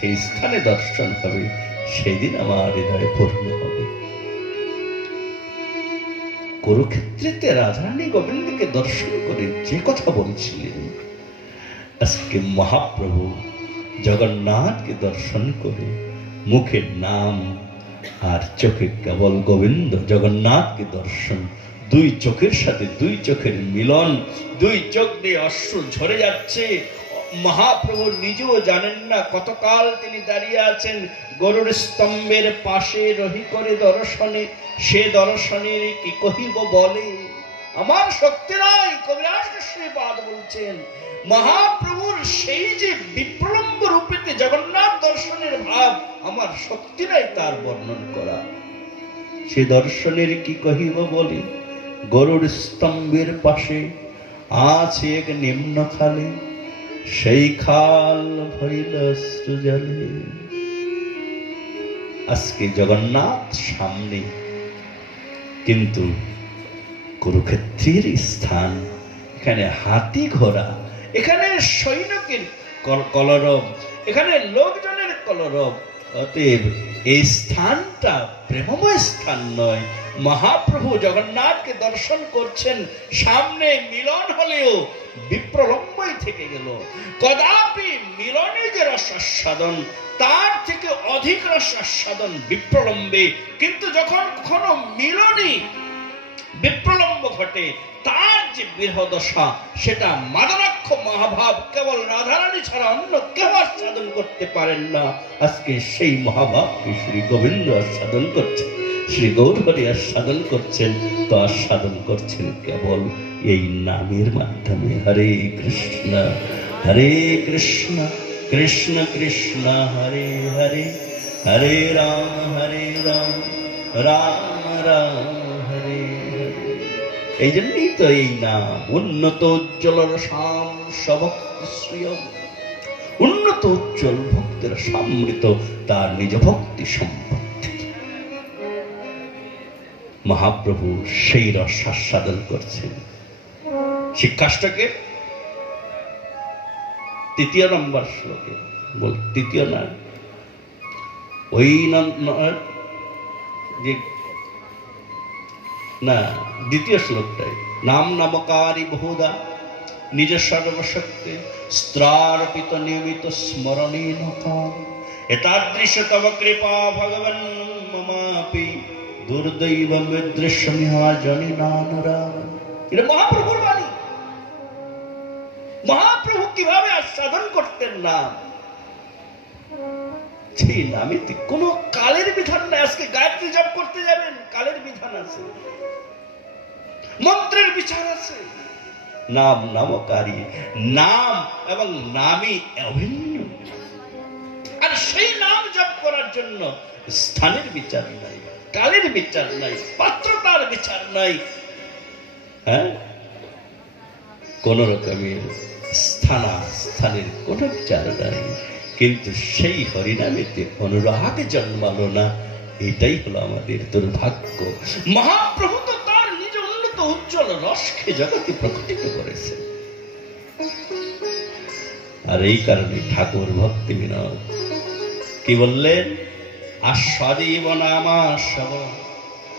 সেই স্থানে দর্শন হবে, সেদিন আমার হৃদয় পূর্ণ হবে। কুরুক্ষেত্রেতে রাধারানী গোবিন্দকে দর্শন করে যে কথা বলছিলেন, আজকে মহাপ্রভু জগন্নাথকে দর্শন করে মুখের নাম আর চোখে কেবল গোবিন্দ জগন্নাথকে দর্শন, দুই চোখের সাথে দুই চোখের মিলন, দুই চোখ দিয়ে অশ্রু ঝরে যাচ্ছে মহাপ্রভু নিজেও জানেন না কতকাল তিনি দাঁড়িয়ে আছেন। গরুর স্তম্ভের পাশে রহি করে দর্শনে, সে দর্শনের কি কহিব বলে? আমার শক্তি নাই কবিরাজ বলছেন। মহাপ্রভুর সেই যে বিপ্লম্ব রূপেতে জগন্নাথ দর্শনের ভাব, আমার শক্তি নাই তার বর্ণন করা। সে দর্শনের কি কহিব বলে? গরুর স্তম্ভের পাশে আছে এক নিম্ন খালে সেই খাল ভরিল জলে আজকে জগন্নাথ সামনে। কিন্তু কুরুক্ষেত্রের স্থান, এখানে হাতি ঘোড়া, এখানে সৈনিকের কলরব, এখানে লোকজনের কলরব। অতএব এই স্থানটা প্রেমময় স্থান নয়। মহাপ্রভু জগন্নাথকে দর্শন করছেন সামনে মিলন হলেও। বিপ্রলম্বই থেকে গেল। কদাপি মিলনে যে রসাস্বাদন তার থেকে অধিক রসাস্বাদন বিপ্রলম্বে। কিন্তু যখন কখনো মিলনই বিপ্রলম্ব ঘটে, তার যে বৃহদশা, সেটা মাদনাক্ষ মহাভাব, কেবল রাধারানী ছাড়া অন্য কেউ আস্বাদন করতে পারেন না। আজকে সেই মহাভাবকে শ্রী গোবিন্দ আস্বাদন করছেন, শ্রী গৌরহরি আস্বাদন করছেন, তো আস্বাদন করছেন কেবল এই নামের মাধ্যমে হরে কৃষ্ণ হরে কৃষ্ণ কৃষ্ণ কৃষ্ণ, হরে হরে হরে রাম হরে রাম রাম রাম, হরে এই জন্যই তো এই নাম, উন্নত উজ্জ্বল শাম সভক্তি উন্নত উজ্জ্বল ভক্তের সমৃত তার নিজ ভক্তি সম্পত্তি। মহাপ্রভু সেই রস আস্বাদন করছেন। শিক্ষাষ্টকে তৃতীয় নম্বর শ্লোকে বল, তৃতীয় না, ওই যে, না, দ্বিতীয় শ্লোকটাই, নাম নামকারী বহুদা, নিজ সর্বশক্তি, স্ত্রারপিত নিয়মিত স্মরণীন এতাদৃশ তব কৃপা ভগবন মমাপি দুর্দৈব জনি এটা মহাপ্রভুর বাণী। মহাপ্রভু কীভাবে আস্বাদন করতেন না? সেই নামেতে কোনো কালের বিধান নাই। আজকে গায়ত্রী জপ করতে যাবেন? কালের বিধান আছে। মন্ত্রের বিচার আছে। নাম নামকারী, নাম এবং নামই অভিন্ন। আর সেই নাম জপ করার জন্য স্থানের বিচার নাই, কালের বিচার নাই, পাত্রতার বিচার নাই। হ্যাঁ? কোন রকমের স্থানা স্থানের কোনো বিচার নাই। কিন্তু সেই হরিনামেতে অনুরাগ জন্মালো না, এটাই হলো আমাদের দুর্ভাগ্য। মহাপ্রভু তো তার নিজ উন্নত উজ্জ্বল রসকে জগতে প্রকটিত করেছে আর এই কারণে ঠাকুর ভক্তি বিনোদ কি বললেন? আস্বাদীব নাম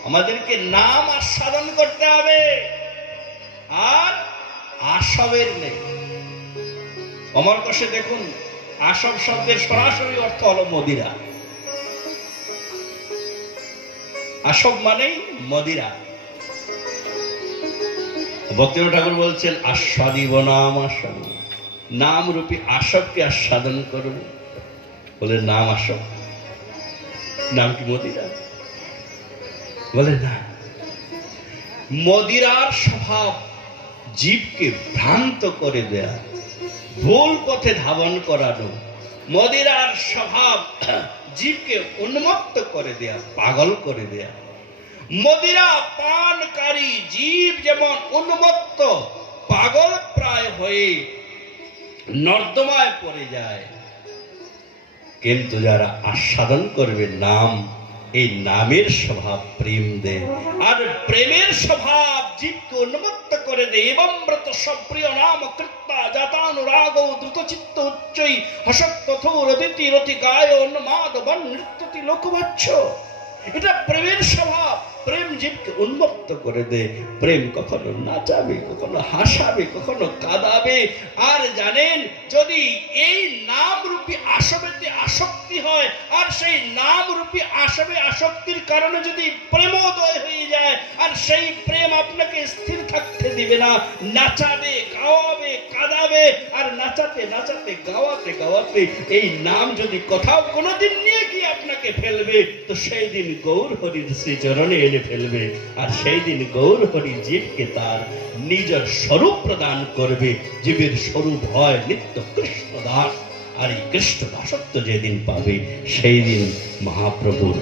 আমাদেরকে নাম আস্বাদন করতে হবে। আর আসবের নেই। অমর কোষে দেখুন আসব শব্দের সরাসরি অর্থ হলো মদিরা। আসব মানেই মদিরা। ভক্তির ঠাকুর বলছেন, আস্বাদিব নাম আসব নাম রূপী আসবকে আস্বাদন করুন। বলে, নাম আসব নাম কি মদিরা? বলে, না। মদিরার স্বভাব জীবকে ভ্রান্ত করে দেয়া, ভুল পথে ধাবন করানো, মদিরার স্বভাব জীবকে উন্মত্ত করে দেয়া, পাগল করে দেয়া। মদিরা পানকারী জীব যেমন উন্মত্ত, পাগল প্রায় হয়ে নর্দমায় পড়ে যায়। কিন্তু যারা আস্বাদন করবে, নাম এই নামের স্বভাব প্রেম দেয়। আর প্রেমের স্বভাব জীবকে উন্মত্ত করে দেয়। এবং ব্রত সপ্রিয় নাম কৃত্তা জাতানুরাগ দ্রুত চিত্ত উচ্চই হসত তথুর অদিতি রতি গায় উন্মাদ বন নৃত্যতি লোকবাচ্ছ। এটা প্রেমের স্বভাব। প্রেম জীবকে উন্মত্ত করে দে প্রেম কখনো নাচাবে, কখনো হাসাবে, কখনো কাঁদাবে। আর জানেন, যদি এই নাম রূপী আসক্তি হয়, আর সেই নাম রূপী আসবে আসক্তির কারণে যদি প্রেমোদয় হয়ে যায়, আর সেই প্রেম আপনাকে স্থির থাকতে দিবে না। নাচাবে, গাওয়াবে আর নাচাতে নাচাতে, গাওয়াতে গাওয়াতে এই নাম যদি কোথাও কোনোদিন নিয়ে গিয়ে আপনাকে ফেলবে, তো সেই দিন গৌর হরির শ্রীচরণে এনে ফেলবে। আর সেই দিন গৌর হরি জীবকে তার নিজের স্বরূপ প্রদান করবে। জীবের স্বরূপ হয় নিত্য কৃষ্ণ আর এই কৃষ্ণ দাসত্ব যেদিন পাবে সেই দিন মহাপ্রভুর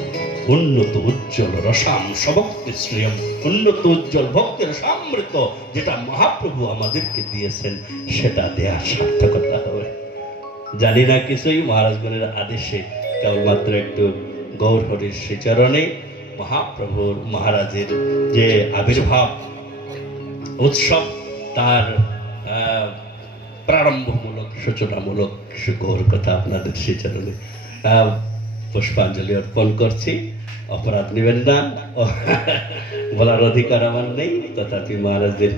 উন্নত উজ্জ্বল রসাম সভক্তি শ্রেয়ম, উন্নত উজ্জ্বল ভক্তের রসামৃত যেটা মহাপ্রভু আমাদেরকে দিয়েছেন, সেটা দেওয়ার সার্থকতা হবে। জানি না কিছুই মহারাজগণের আদেশে, কেবলমাত্র একটু গৌর হরির শ্রীচরণে মহাপ্রভুর, মহারাজের যে আবির্ভাব উৎসব, তার প্রারম্ভমূলক সূচনামূলক কিছু গৌর কথা আপনাদের সেই চরণে পুষ্পাঞ্জলি অর্পণ করছি। অপরাধ নেবেন না বলার অধিকার আমার নেই। তথাপি মহারাজের